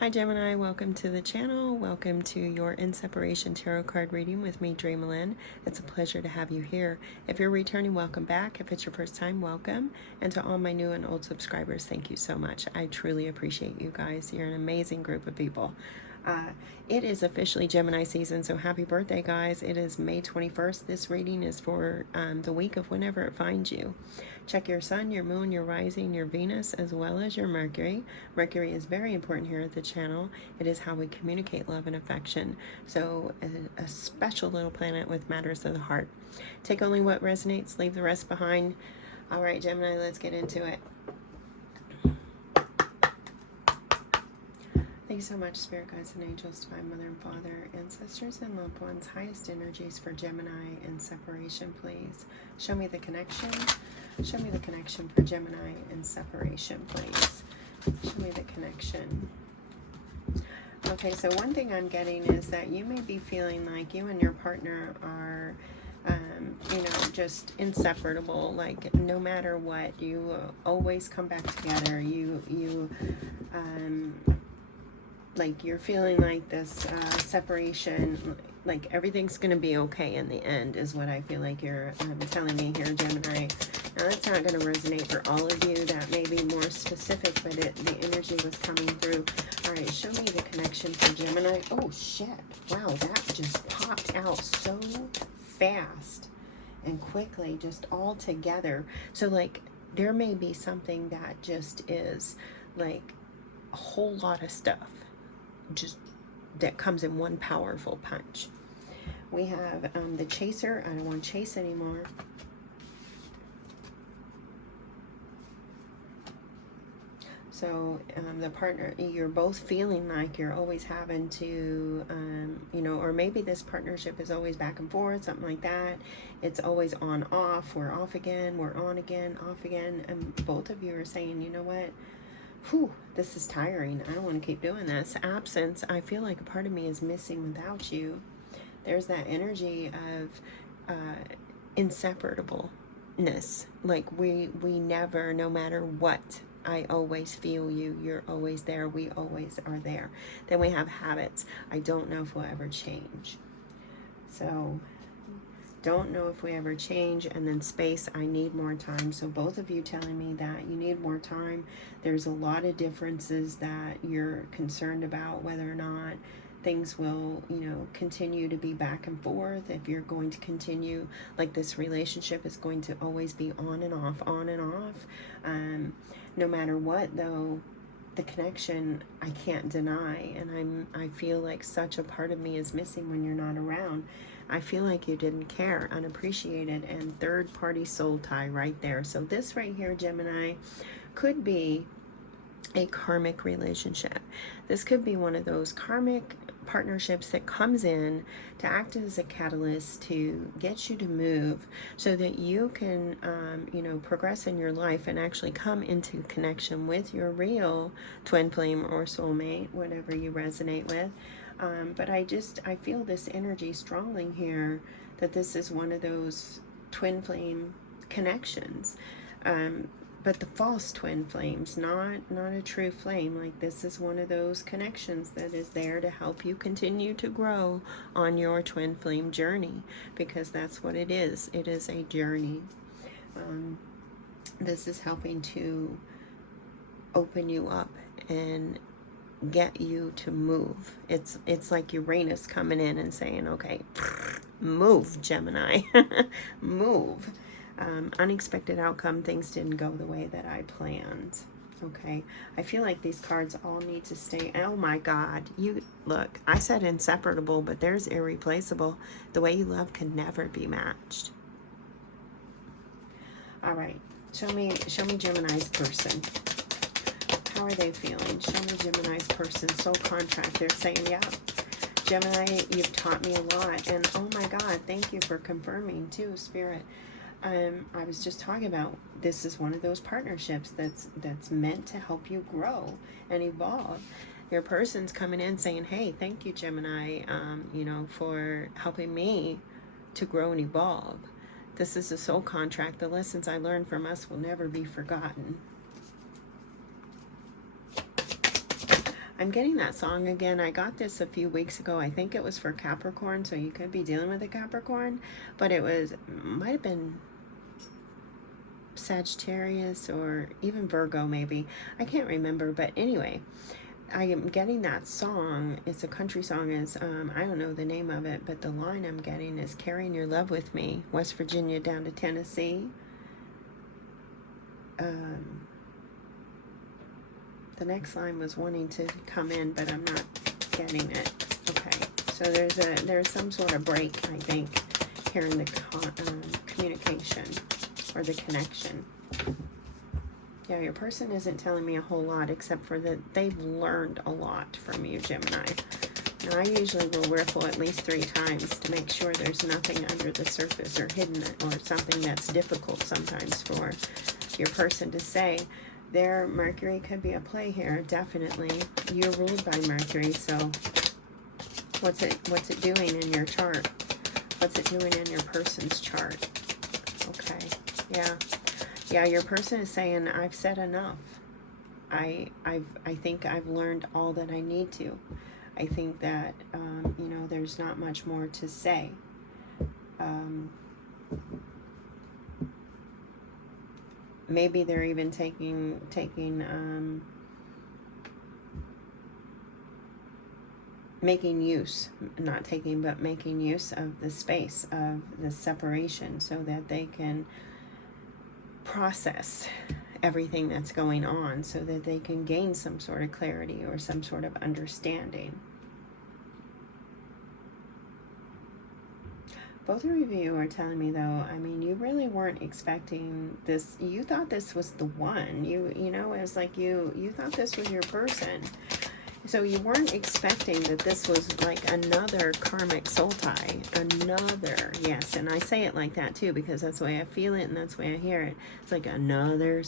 Hi Gemini, welcome to the channel. Welcome to your In Separation Tarot card reading with me, DreamaLynn. It's a pleasure to have you here. If you're returning, welcome back. If it's your first time, welcome. And to all my new and old subscribers, thank you so much. I truly appreciate you guys. You're an amazing group of people. It is officially Gemini season, so happy birthday, guys. It is May 21st. This reading is for the week of whenever it finds you. Check your sun, your moon, your rising, your Venus, as well as your Mercury. Mercury is very important here at the channel. It is how we communicate love and affection. So a special little planet with matters of the heart. Take only what resonates, leave the rest behind. All right, Gemini, let's get into it. Thank you so much, Spirit Guides and Angels, Divine Mother and Father, Ancestors and Loved Ones. Highest energies for Gemini in separation, please. Show me the connection. Show me the connection for Gemini in separation, please. Show me the connection. Okay, so one thing I'm getting is that you may be feeling like you and your partner are, you know, just inseparable. Like no matter what, you always come back together. Like you're feeling like this separation, like everything's going to be okay in the end is what I feel like you're telling me here, Gemini. Now that's not going to resonate for all of you. That may be more specific, but the energy was coming through. All right, show me the connection for Gemini. Oh, shit. Wow, that just popped out so fast and quickly, just all together. So like there may be something that just is like a whole lot of stuff just that comes in one powerful punch. We have the chaser. I don't want to chase anymore. So the partner, you're both feeling like you're always having to, you know, or maybe this partnership is always back and forth, something like that. It's always on, off. We're off again. We're on again, off again. And both of you are saying, you know what? Whew, this is tiring. I don't want to keep doing this. Absence, I feel like a part of me is missing without you. There's that energy of inseparableness. Like we never, no matter what, I always feel you. You're always there. We always are there. Then we have habits. I don't know if we'll ever change. So don't know if we ever change. And then space, I need more time. So both of you telling me that you need more time. There's a lot of differences that you're concerned about, whether or not things will, you know, continue to be back and forth. If you're going to continue, like this relationship is going to always be on and off, on and off. No matter what, though, the connection I can't deny, and I feel like such a part of me is missing when you're not around. I feel like you didn't care, unappreciated, and third party soul tie right there. So this right here, Gemini, could be a karmic relationship. This could be one of those karmic partnerships that comes in to act as a catalyst to get you to move so that you can, you know, progress in your life and actually come into connection with your real twin flame or soulmate, whatever you resonate with. But I feel this energy strongly here that this is one of those twin flame connections. But the false twin flames, not a true flame. Like this is one of those connections that is there to help you continue to grow on your twin flame journey, because that's what it is. It is a journey. This is helping to open you up and get you to move. It's like Uranus coming in and saying, okay, move, Gemini. Move. Unexpected outcome, things didn't go the way that I planned. Okay, I feel like these cards all need to stay. Oh my God, you look, I said inseparable, but there's irreplaceable. The way you love can never be matched. All right, show me Gemini's person. How are they feeling? Show me Gemini's person. Soul contract. They're saying, yeah, Gemini, you've taught me a lot. And oh my God, thank you for confirming too, Spirit. I was just talking about, this is one of those partnerships that's meant to help you grow and evolve. Your person's coming in saying, hey, thank you, Gemini, you know, for helping me to grow and evolve. This is a soul contract. The lessons I learned from us will never be forgotten. I'm getting that song again. I got this a few weeks ago. I think it was for Capricorn, so you could be dealing with a Capricorn, but it might have been Sagittarius or even Virgo maybe. I can't remember, but anyway, I am getting that song. It's a country song. Is I don't know the name of it, but the line I'm getting is "Carrying Your Love With Me, West Virginia down to Tennessee." The next line was wanting to come in, but I'm not getting it. Okay, so there's some sort of break, I think, here in the communication or the connection. Yeah, your person isn't telling me a whole lot, except for that they've learned a lot from you, Gemini. Now, I usually will riffle at least 3 times to make sure there's nothing under the surface or hidden or something that's difficult sometimes for your person to say. Their Mercury could be a play here, definitely. You're ruled by Mercury, so what's it doing in your chart? What's it doing in your person's chart? Okay, yeah. Yeah, your person is saying, I've said enough. I think I've learned all that I need to. I think that, you know, there's not much more to say. Maybe they're even making use, not taking, but making use of the space of the separation so that they can process everything that's going on, so that they can gain some sort of clarity or some sort of understanding. Both of you are telling me, though, I mean, you really weren't expecting this. You thought this was the one. You know, it was like you thought this was your person. So you weren't expecting that this was like another karmic soul tie. Another, yes. And I say it like that too, because that's the way I feel it and that's the way I hear it. It's like another,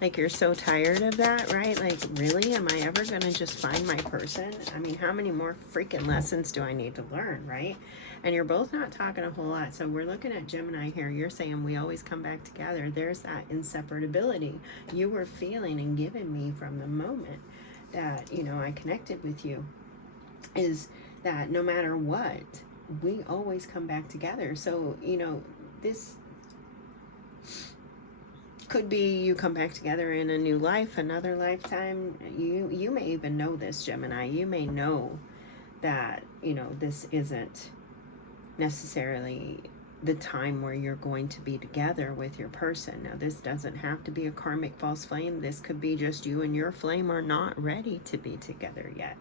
like you're so tired of that, right? Like, really? Am I ever going to just find my person? I mean, how many more freaking lessons do I need to learn, right? And you're both not talking a whole lot. So we're looking at Gemini here. You're saying we always come back together. There's that inseparability you were feeling and giving me from the moment that, you know, I connected with you, is that no matter what, we always come back together. So, you know, this could be you come back together in a new life, another lifetime. You may even know this, Gemini. You may know that, you know, this isn't necessarily the time where you're going to be together with your person. Now, this doesn't have to be a karmic false flame. This could be just you and your flame are not ready to be together yet.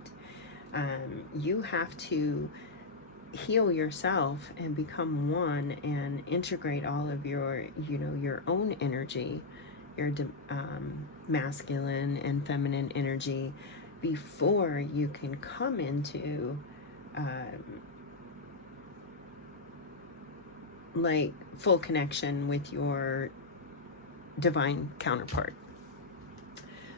You have to heal yourself and become one and integrate all of your, you know, your own energy, your masculine and feminine energy, before you can come into like full connection with your divine counterpart.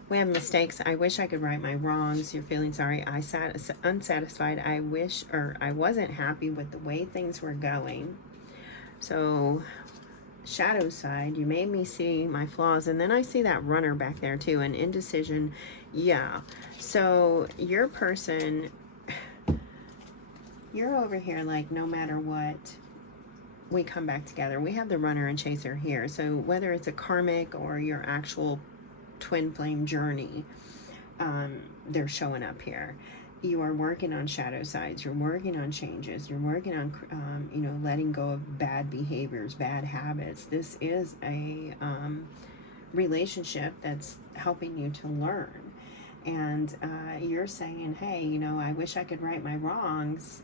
We have mistakes. I wish I could right my wrongs. You're feeling sorry. I sat unsatisfied. I wish, or I wasn't happy with the way things were going. So, shadow side, you made me see my flaws. And then I see that runner back there too, an indecision. Yeah. So, your person, you're over here like, no matter what, we come back together. We have the runner and chaser here. So, whether it's a karmic or your actual twin flame journey, they're showing up here. You are working on shadow sides, you're working on changes, you're working on you know, letting go of bad behaviors, bad habits. This is a relationship that's helping you to learn. And you're saying, hey, you know, I wish I could right my wrongs.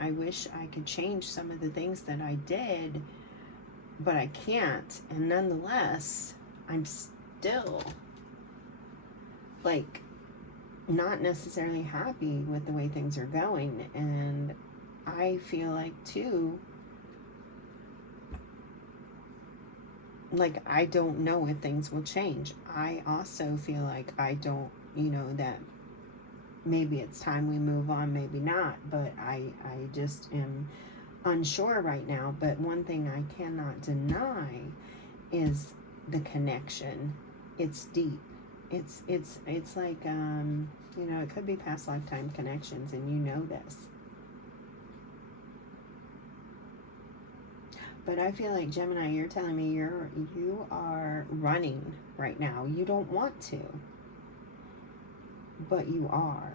I wish I could change some of the things that I did, but I can't. And nonetheless, I'm still like not necessarily happy with the way things are going. And I feel like too, like I don't know if things will change. I also feel like I don't, you know, that maybe it's time we move on, maybe not, but I just am unsure right now. But one thing I cannot deny is the connection. It's deep. It's like, you know, it could be past lifetime connections, and you know this. But I feel like, Gemini, you're telling me you are running right now. You don't want to, but you are.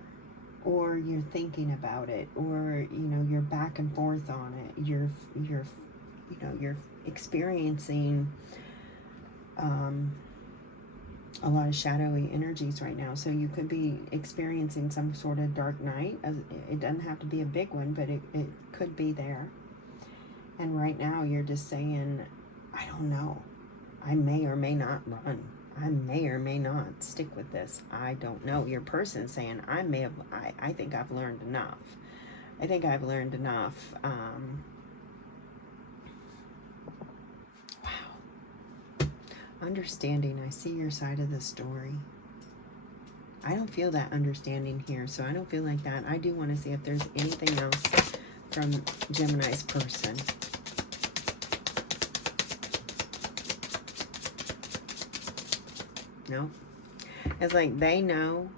Or you're thinking about it, or, you know, you're back and forth on it. You're you know, you're experiencing a lot of shadowy energies right now. So you could be experiencing some sort of dark night. It doesn't have to be a big one, but it could be there. And right now you're just saying, I don't know. I may or may not run. I may or may not stick with this. I don't know. Your person saying, I think I've learned enough. I think I've learned enough. Wow. Understanding. I see your side of the story. I don't feel that understanding here, so I don't feel like that. I do want to see if there's anything else from Gemini's person. No. It's like they know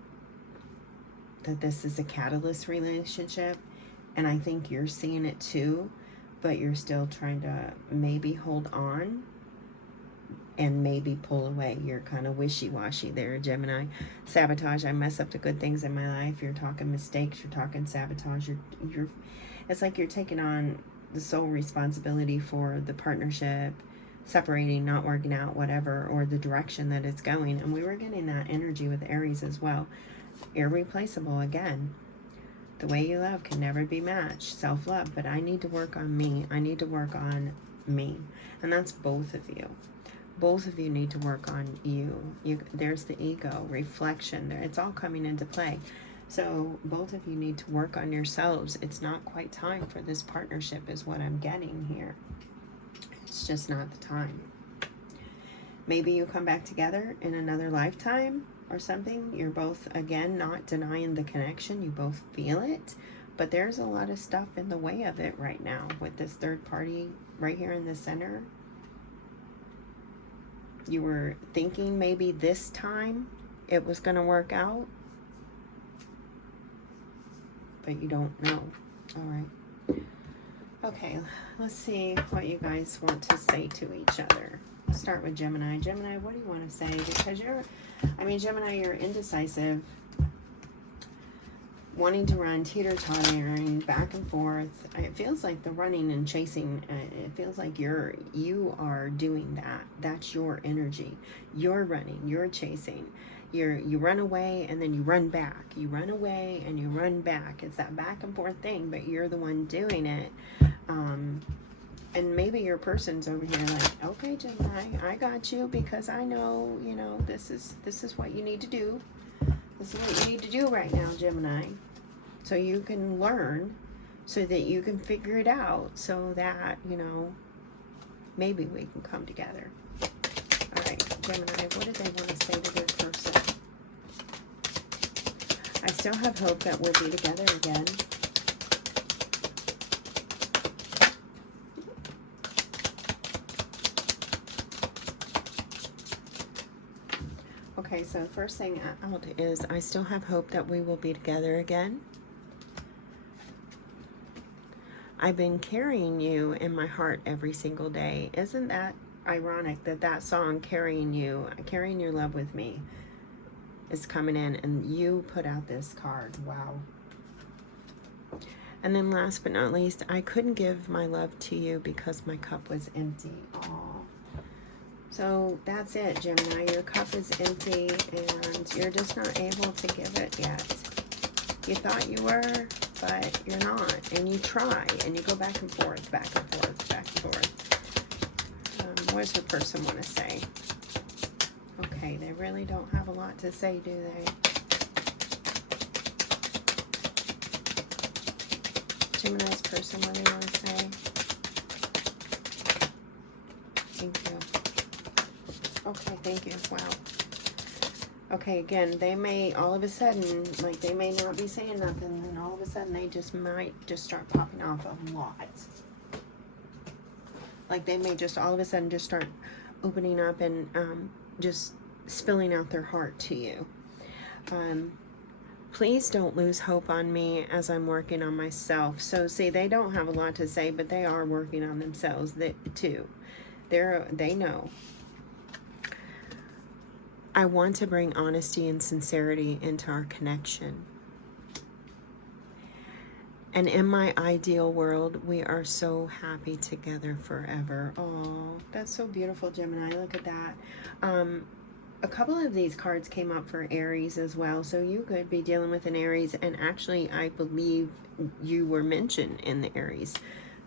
that this is a catalyst relationship, and I think you're seeing it too, but you're still trying to maybe hold on and maybe pull away. You're kind of wishy-washy there, Gemini. Sabotage. I mess up the good things in my life. You're talking mistakes. You're talking sabotage. You're it's like you're taking on the sole responsibility for the partnership separating, not working out, whatever, or the direction that it's going. And we were getting that energy with Aries as well. Irreplaceable again. The way you love can never be matched. Self-love. But I need to work on me. I need to work on me. And that's both of you. Both of you need to work on you. There's the ego, reflection. It's all coming into play. So both of you need to work on yourselves. It's not quite time for this partnership is what I'm getting here. It's just not the time. Maybe you come back together in another lifetime or something. You're both, again, not denying the connection. You both feel it. But there's a lot of stuff in the way of it right now with this third party right here in the center. You were thinking maybe this time it was going to work out. But you don't know. All right. Okay, let's see what you guys want to say to each other. Let's start with Gemini. Gemini, what do you want to say? Because Gemini, you're indecisive, wanting to run, teeter-tottering, back and forth. It feels like the running and chasing, it feels like you are doing that. That's your energy. You're running, you're chasing. You run away and then you run back. You run away and you run back. It's that back and forth thing, but you're the one doing it. And maybe your person's over here like, okay, Gemini, I got you because I know, you know, this is what you need to do. This is what you need to do right now, Gemini. So you can learn, so that you can figure it out, so that, you know, maybe we can come together. All right, Gemini, what do they want to say to their person? I still have hope that we'll be together again. Okay, so first thing out is I still have hope that we will be together again. I've been carrying you in my heart every single day. Isn't that ironic that that song, Carrying You, Carrying Your Love With Me, is coming in and you put out this card. Wow. And then last but not least, I couldn't give my love to you because my cup was empty. Aww. So that's it, Gemini. Your cup is empty and you're just not able to give it yet. You thought you were, but you're not. And you try and you go back and forth, back and forth, back and forth. What does your person want to say? Okay, they really don't have a lot to say, do they? Gemini's person, what do you want to say? Thank you. Okay, thank you. Wow. Okay, again, they may all of a sudden, like they may not be saying nothing, and all of a sudden they just might just start popping off a lot. Like they may just all of a sudden just start opening up and just spilling out their heart to you. Please don't lose hope on me as I'm working on myself. So see, they don't have a lot to say, but they are working on themselves too. They know. I want to bring honesty and sincerity into our connection. And in my ideal world, we are so happy together forever. Oh, that's so beautiful, Gemini. Look at that. A couple of these cards came up for Aries as well. So you could be dealing with an Aries. And actually, I believe you were mentioned in the Aries.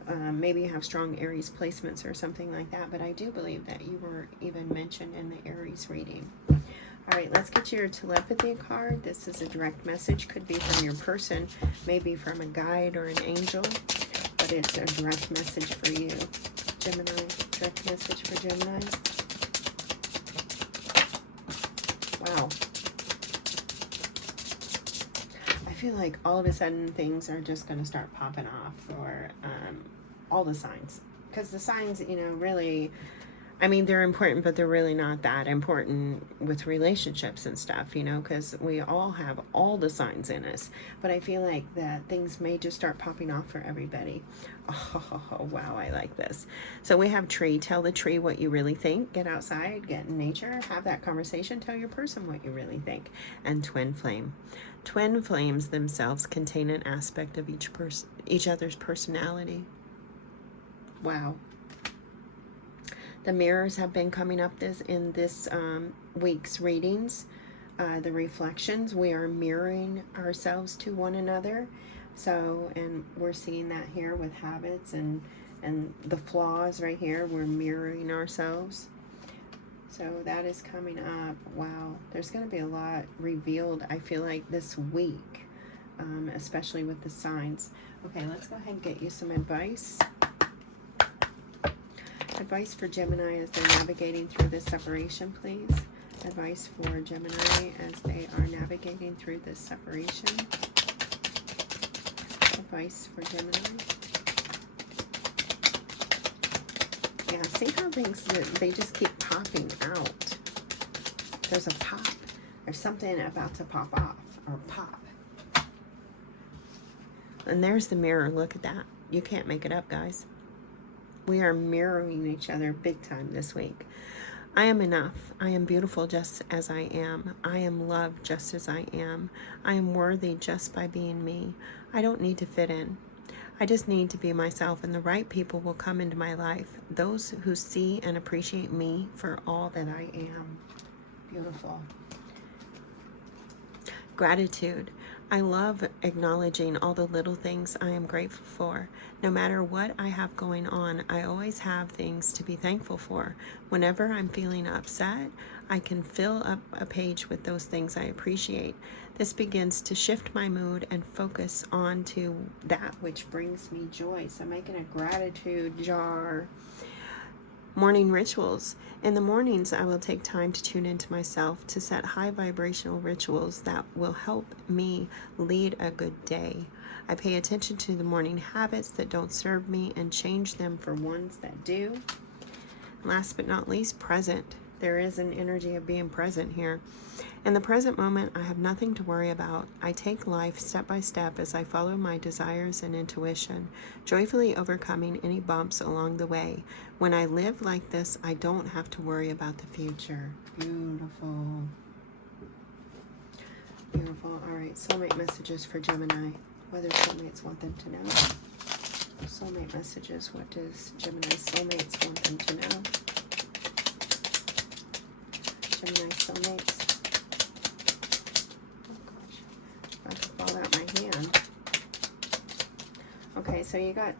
Maybe you have strong Aries placements or something like that. But I do believe that you were even mentioned in the Aries reading. All right, let's get your telepathy card. This is a direct message. Could be from your person, maybe from a guide or an angel. But it's a direct message for you. Gemini, direct message for Gemini. Wow. I feel like all of a sudden things are just going to start popping off for all the signs. Because the signs, you know, really, I mean, they're important, but they're really not that important with relationships and stuff, you know, because we all have all the signs in us. But I feel like that things may just start popping off for everybody. Oh, wow, I like this. So we have tree. Tell the tree what you really think. Get outside, get in nature, have that conversation. Tell your person what you really think. And twin flame. Twin flames themselves contain an aspect of each other's personality. Wow. The mirrors have been coming up in this week's readings. The reflections, we are mirroring ourselves to one another. So, and we're seeing that here with habits and the flaws right here. We're mirroring ourselves. So that is coming up. Wow. There's going to be a lot revealed, I feel like, this week, especially with the signs. Okay, let's go ahead and get you some advice. Advice for Gemini as they're navigating through this separation, please. Advice for Gemini as they are navigating through this separation. Advice for Gemini. Yeah, see how things, they just keep popping out. There's a pop. There's something about to pop off, or pop. And there's the mirror. Look at that. You can't make it up, guys. We are mirroring each other big time this week. I am enough. I am beautiful just as I am. I am loved just as I am. I am worthy just by being me. I don't need to fit in. I just need to be myself, and the right people will come into my life. Those who see and appreciate me for all that I am. Beautiful. Gratitude. I love acknowledging all the little things I am grateful for. No matter what I have going on, I always have things to be thankful for. Whenever I'm feeling upset, I can fill up a page with those things I appreciate. This begins to shift my mood and focus on to that which brings me joy. So making a gratitude jar. Morning rituals. In the mornings, I will take time to tune into myself, to set high vibrational rituals that will help me lead a good day. I pay attention to the morning habits that don't serve me and change them for ones that do. Last but not least, present. There is an energy of being present here. In the present moment, I have nothing to worry about. I take life step by step as I follow my desires and intuition, joyfully overcoming any bumps along the way. When I live like this, I don't have to worry about the future. Beautiful. Beautiful. All right, soulmate messages for Gemini. What do soulmates want them to know? Soulmate messages. What does Gemini soulmates want them to know? Gemini soulmates. Oh gosh, about to fall out my hand. Okay, so you got,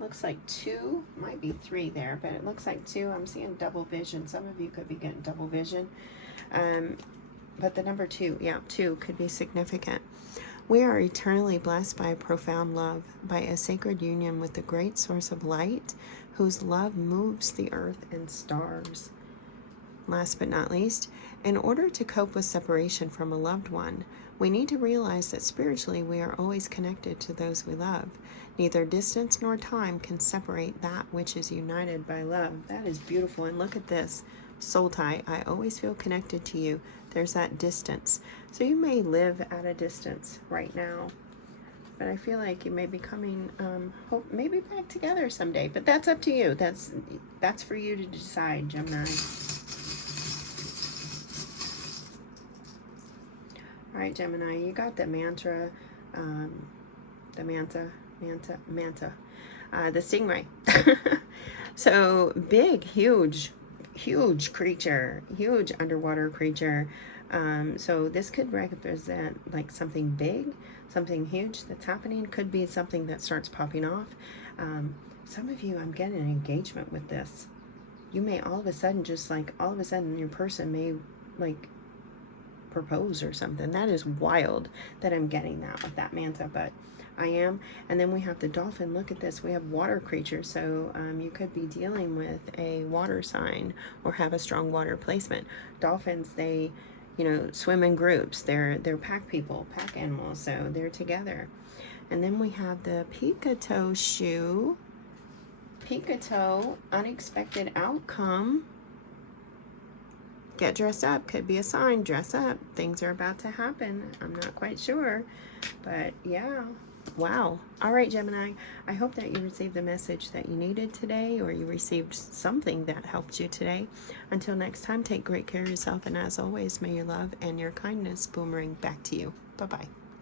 looks like 2, might be 3 there, but it looks like 2. I'm seeing double vision. Some of you could be getting double vision. But the number 2, yeah, 2 could be significant. We are eternally blessed by a profound love, by a sacred union with the great source of light, whose love moves the earth and stars. Last but not least, in order to cope with separation from a loved one, we need to realize that spiritually we are always connected to those we love. Neither distance nor time can separate that which is united by love. That is beautiful. And look at this. soul tie. I always feel connected to you. There's that distance. So you may live at a distance right now, but I feel like you may be coming, maybe back together someday. But that's up to you. That's for you to decide, Gemini. All right, Gemini, you got the mantra, the stingray. So big, huge creature, huge underwater creature. So this could represent like something big, something huge that's happening. Could be something that starts popping off. Some of you, I'm getting an engagement with this. You may all of a sudden, your person may like propose or something. That is wild that I'm getting that with that manta, but I am. And then we have the dolphin. Look at this. We have water creatures. So you could be dealing with a water sign or have a strong water placement. Dolphins, they, you know, swim in groups. They're pack people, pack animals. So they're together. And then we have the Pica-toe shoe. Pica-toe, unexpected outcome. Get dressed up. Could be a sign. Dress up. Things are about to happen. I'm not quite sure. But yeah. Wow. All right, Gemini. I hope that you received the message that you needed today, or you received something that helped you today. Until next time, take great care of yourself. And as always, may your love and your kindness boomerang back to you. Bye-bye.